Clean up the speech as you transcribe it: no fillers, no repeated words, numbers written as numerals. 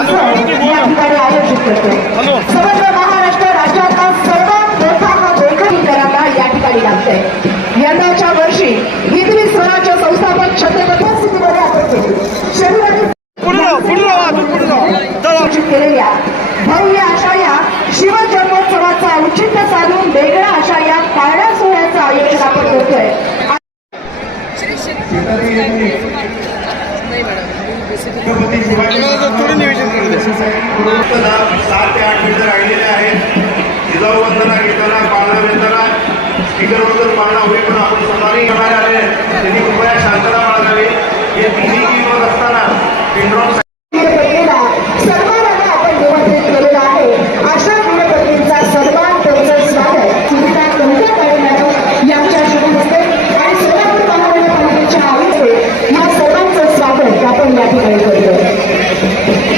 या ठिकाणी आयोजित करतो। समग्र महाराष्ट्र राज्याचा सर्वात मोठा हा गोंधळी करायला या ठिकाणी लागतोय। यंदाच्या वर्षी हिंदवी स्वराज्य संस्थापक छत्रपती स्थितीमध्ये आपण शनिवारी केलेल्या भव्य अशा या शिवजन्मोत्सवाचा औचित्य साधून वेगळा अशा या पाळणा सोहळ्याचं आयोजन आपण करतोय। छत्रपती शिवाजी 7 ते 8 मिनिटं राहिलेले आहेत। जिजाऊ वंदना घेताना पाळणा घेताना स्पीकर वगैरे पाळणा होईल पण आपण समारी